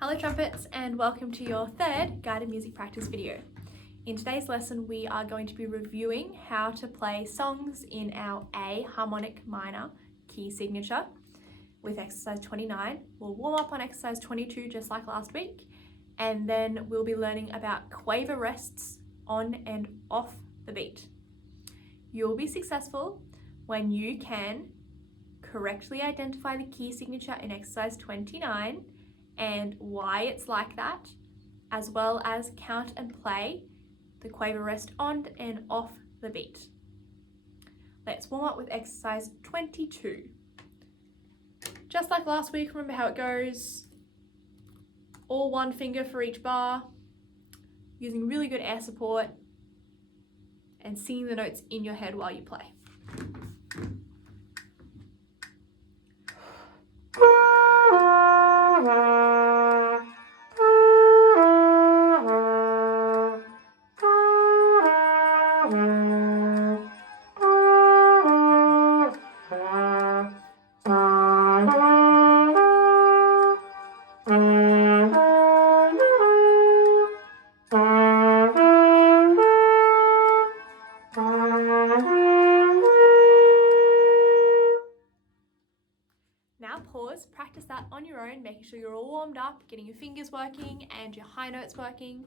Hello Trumpets, and welcome to your third guided music practice video. In today's lesson we are going to be reviewing how to play songs in our A harmonic minor key signature with exercise 29. We'll warm up on exercise 22 just like last week, and then we'll be learning about quaver rests on and off the beat. You'll be successful when you can correctly identify the key signature in exercise 29 and why it's like that, as well as count and play the quaver rest on and off the beat. Let's warm up with exercise 22. Just like last week, remember how it goes. All one finger for each bar, using really good air support, and singing the notes in your head while you play. Now pause, practice that on your own, making sure you're all warmed up, getting your fingers working and your high notes working.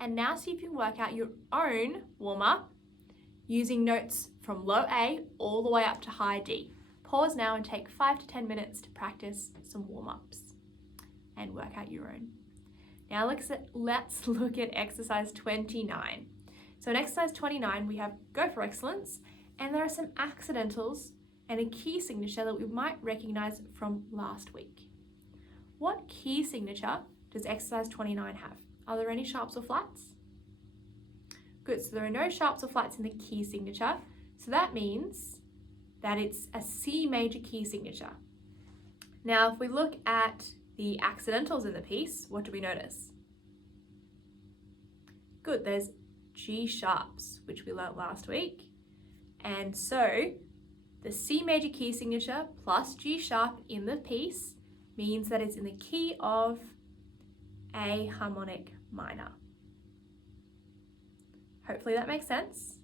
And now see if you can work out your own warm-up using notes from low A all the way up to high D. Pause now and take 5 to 10 minutes to practice some warm-ups and work out your own. Now let's look at exercise 29. So in exercise 29, we have Go for Excellence, and there are some accidentals and a key signature that we might recognize from last week. What key signature does exercise 29 have? Are there any sharps or flats? Good, so there are no sharps or flats in the key signature. So that means that it's a C major key signature. Now, if we look at the accidentals in the piece, what do we notice? Good, there's G sharps, which we learnt last week. And so the C major key signature plus G sharp in the piece means that it's in the key of A harmonic minor. Hopefully that makes sense.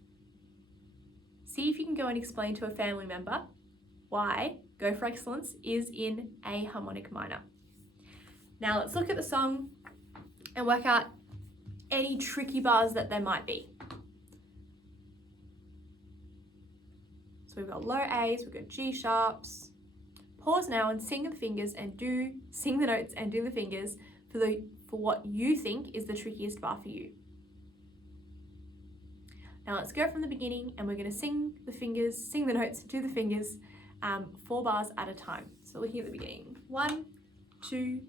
See if you can go and explain to a family member why Go for Excellence is in A harmonic minor. Now let's look at the song and work out any tricky bars that there might be. So we've got low A's, we've got G sharps. Pause now and sing the fingers and sing the notes and do the fingers for what you think is the trickiest bar for you. Now let's go from the beginning, and we're going to sing the notes, do the fingers, 4 bars at a time. So looking at the beginning, 1, 2,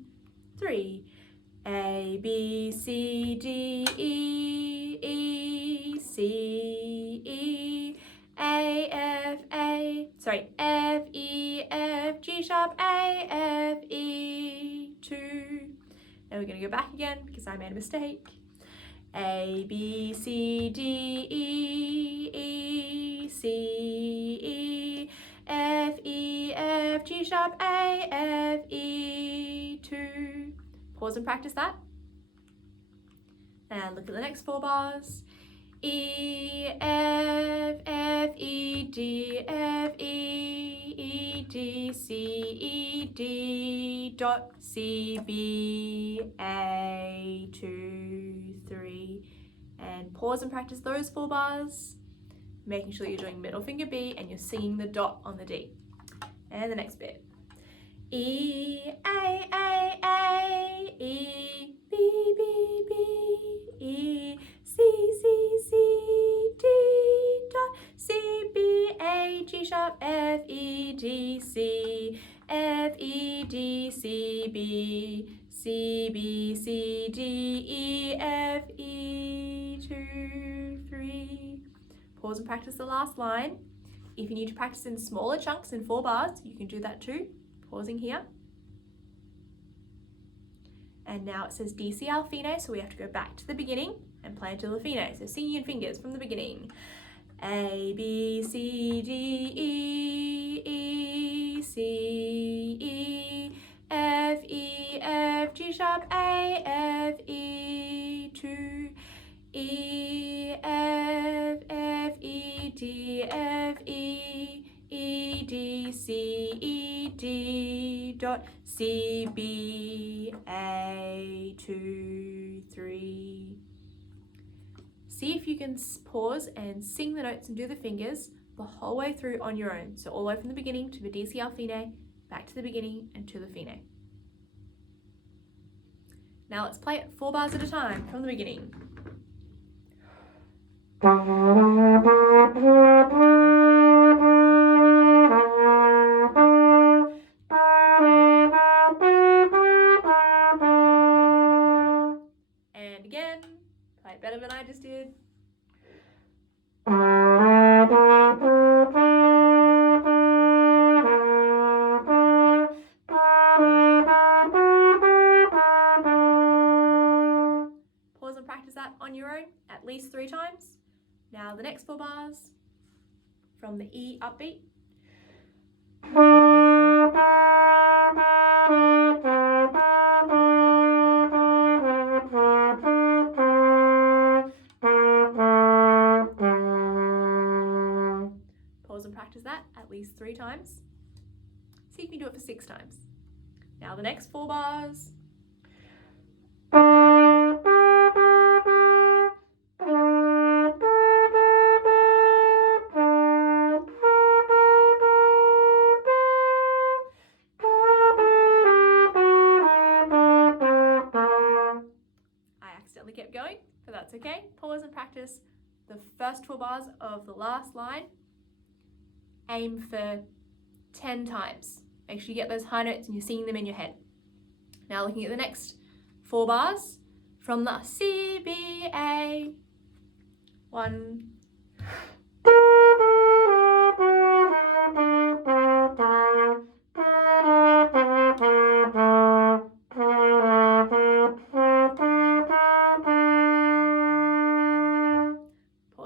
3. A, B, C, D, E, E, C, E, F, E, F, G sharp, A, F, E, 2. Then we're going to go back again because I made a mistake. A, B, C, D, E, E, C, E, F, G sharp, A, F, E, 2. Pause and practice that. And look at the next 4 bars. E, F, E, D, F, E, D, C, E, D, dot, C, B, A, 2, 3. And pause and practice those 4 bars, making sure you're doing middle finger B and you're singing the dot on the D. And the next bit. E, A, E, B, B, B, E, C, D, dot, C, B, A, G sharp, F, E, D, C, F, E, D, C, B, C, B, C, D, E, F, E, 2, 3. Pause and practice the last line. If you need to practice in smaller chunks in 4 bars, you can do that too. Pausing here. And now it says D, C, Al, fine, so we have to go back to the beginning and play until the fine. So singing in fingers from the beginning. A, B, C, D, E, E, C, E, F, E, F, G sharp, A, F, E, 2, E, F, F, E, D, F, E, E, D, C, E, D, dot, C, B, A, 2, 3. See if you can pause and sing the notes and do the fingers the whole way through on your own. So all the way from the beginning to the D, C, F, Fine, back to the beginning and to the Fine. Now let's play it 4 bars at a time from the beginning. And again, play it better than I just did. Pause and practice that on your own at least 3 times. Now the next 4 bars from the E upbeat. Pause and practice that at least 3 times. See if you can do it for 6 times. Now the next 4 bars. Kept going, but that's okay. Pause and practice the first 4 bars of the last line. Aim for 10 times. Make sure you get those high notes and you're singing them in your head. Now looking at the next 4 bars from the C, B, A. 1.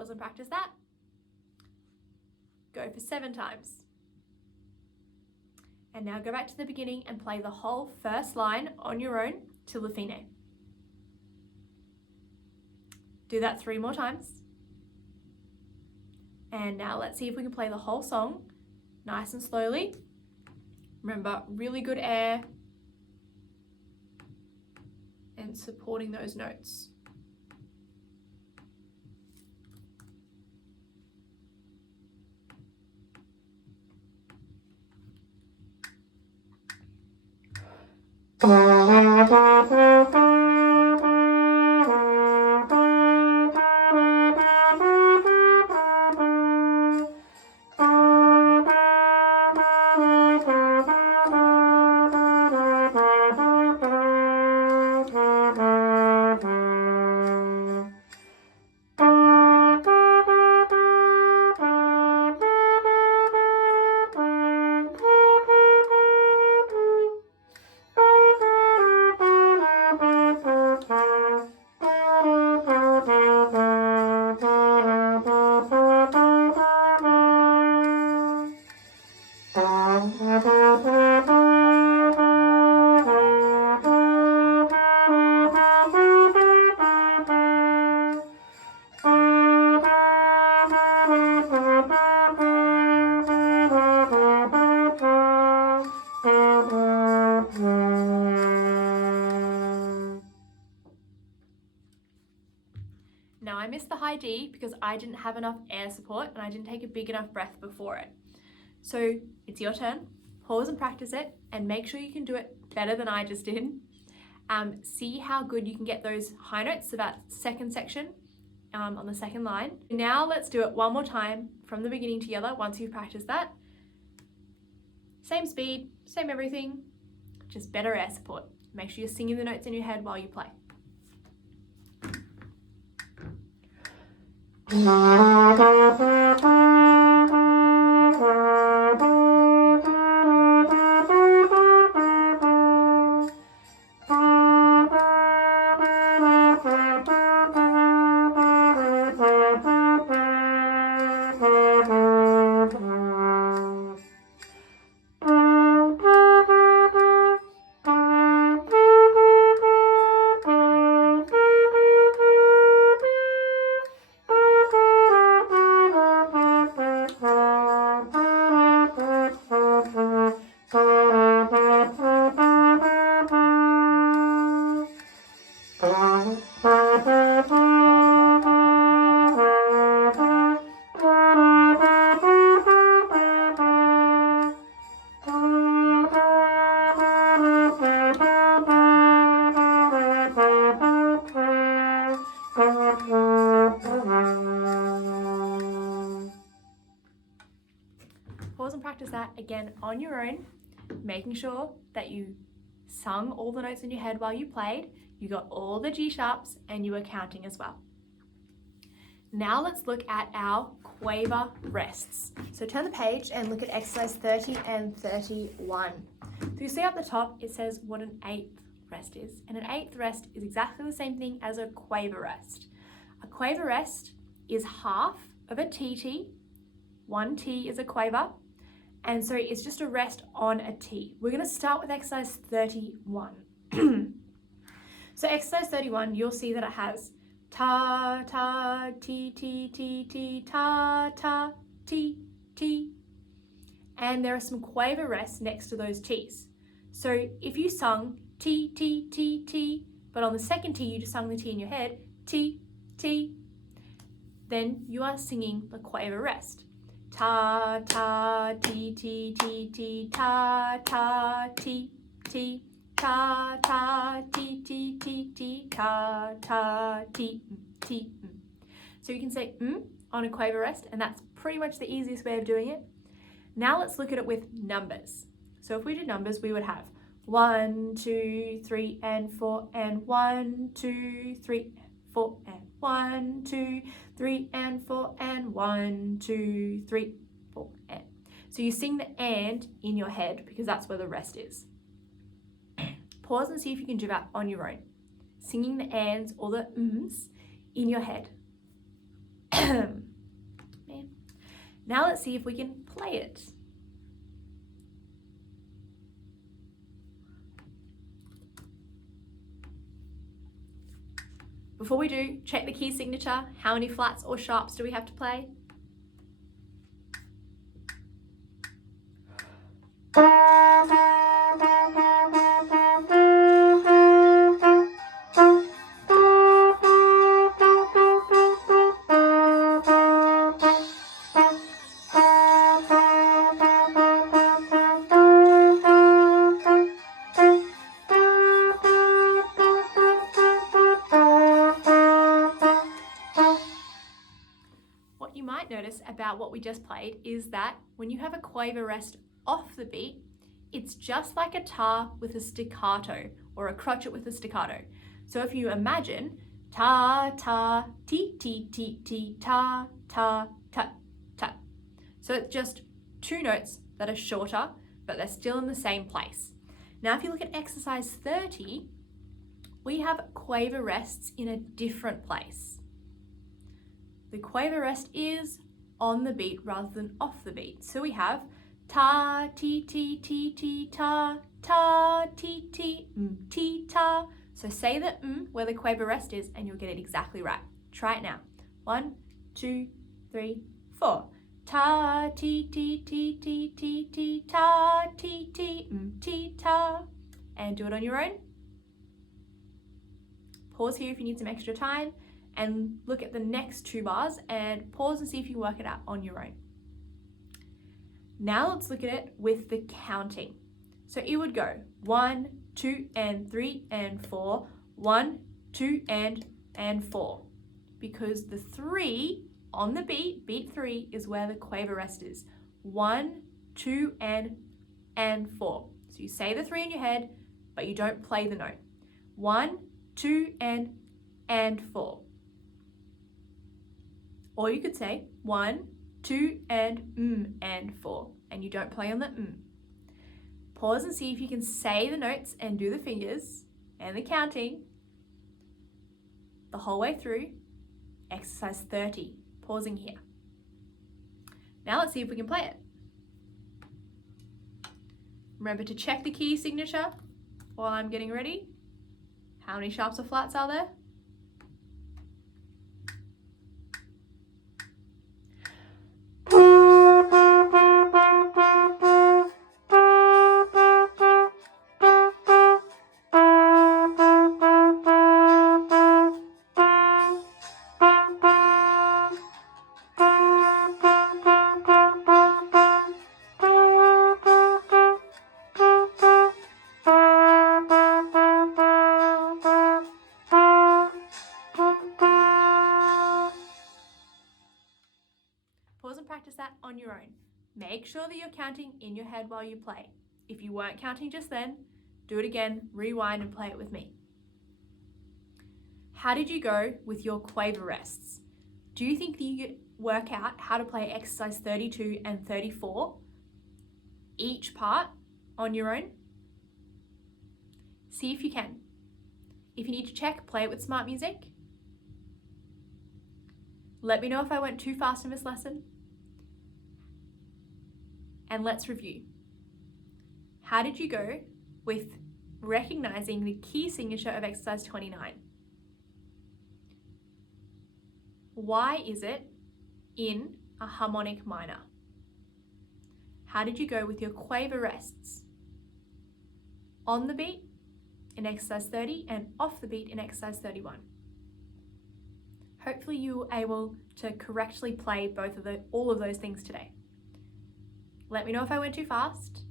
And practice that. Go for 7 times. And now go back to the beginning and play the whole first line on your own till the Fine. Do that 3 more times. And now let's see if we can play the whole song nice and slowly. Remember, really good air and supporting those notes. Now I missed the high D because I didn't have enough air support and I didn't take a big enough breath before it. So it's your turn. Pause and practice it and make sure you can do it better than I just did. See how good you can get those high notes to that second section on the second line. Now let's do it 1 more time from the beginning together once you've practiced that. Same speed, same everything, just better air support. Make sure you're singing the notes in your head while you play. that again on your own, making sure that you sung all the notes in your head while you played, you got all the G sharps, and you were counting as well. Now let's look at our quaver rests. So turn the page and look at exercise 30 and 31. So you see up the top, it says what an eighth rest is. And an eighth rest is exactly the same thing as a quaver rest. A quaver rest is half of a TT. One T is a quaver. And so it's just a rest on a T. We're going to start with exercise 31. So exercise 31, you'll see that it has ta, ta, ti, ti, ti, ti, ta, ta, ti, ti. And there are some quaver rests next to those T's. So if you sung T, T, T, T, but on the second T you just sung the T in your head, T, T, then you are singing the quaver rest. Ta, ta, ti, ti, ti, ti, ta, ta, ti, ti. Ta, ta, ti, ti, ti, ti, ta, ta, ti, ti. So you can say on a quaver rest, and that's pretty much the easiest way of doing it. Now let's look at it with numbers. So if we did numbers, we would have 1, 2, 3, and 4, and 1, 2, 3, 4, and 1, 2, 3, and 4, and 1, 2, 3, 4, and. So you sing the and in your head because that's where the rest is. Pause and see if you can do that on your own. Singing the ands or the ums in your head. Now let's see if we can play it. Before we do, check the key signature. How many flats or sharps do we have to play? What you might notice about what we just played is that when you have a quaver rest off the beat, it's just like a tar with a staccato or a crotchet with a staccato. So if you imagine ta, ta, ti, ti, ti, ti, ta, ta, ta, ta. So it's just two notes that are shorter, but they're still in the same place. Now, if you look at exercise 30, we have quaver rests in a different place. The quaver rest is on the beat rather than off the beat. So we have ta, ti, ti, ti, ti, ta, ta, ti, ti, ti, ta. So say the where the quaver rest is and you'll get it exactly right. Try it now. 1, 2, 3, 4. Ta, ti, ti, ti, ti, ti, ti, ta, ti, ti, ti, ta. And do it on your own. Pause here if you need some extra time and look at the next 2 bars and pause and see if you work it out on your own. Now let's look at it with the counting. So it would go 1, 2, and 3, and 4, 1, 2, and 4. Because the 3 on the beat, beat 3, is where the quaver rest is. 1, 2, and 4. So you say the 3 in your head, but you don't play the note. 1, 2, and 4. Or you could say 1, 2, and 4, and you don't play on the Pause and see if you can say the notes and do the fingers and the counting the whole way through. Exercise 30, pausing here. Now let's see if we can play it. Remember to check the key signature while I'm getting ready. How many sharps or flats are there? Pause and practice that on your own. Make sure that you're counting in your head while you play. If you weren't counting just then, do it again, rewind and play it with me. How did you go with your quaver rests? Do you think that you could work out how to play exercise 32 and 34, each part on your own? See if you can. If you need to check, play it with smart music. Let me know if I went too fast in this lesson. And let's review. How did you go with recognizing the key signature of exercise 29? Why is it in a harmonic minor? How did you go with your quaver rests? On the beat in exercise 30 and off the beat in exercise 31. Hopefully you were able to correctly play all of those things today. Let me know if I went too fast.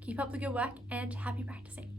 Keep up the good work and happy practicing.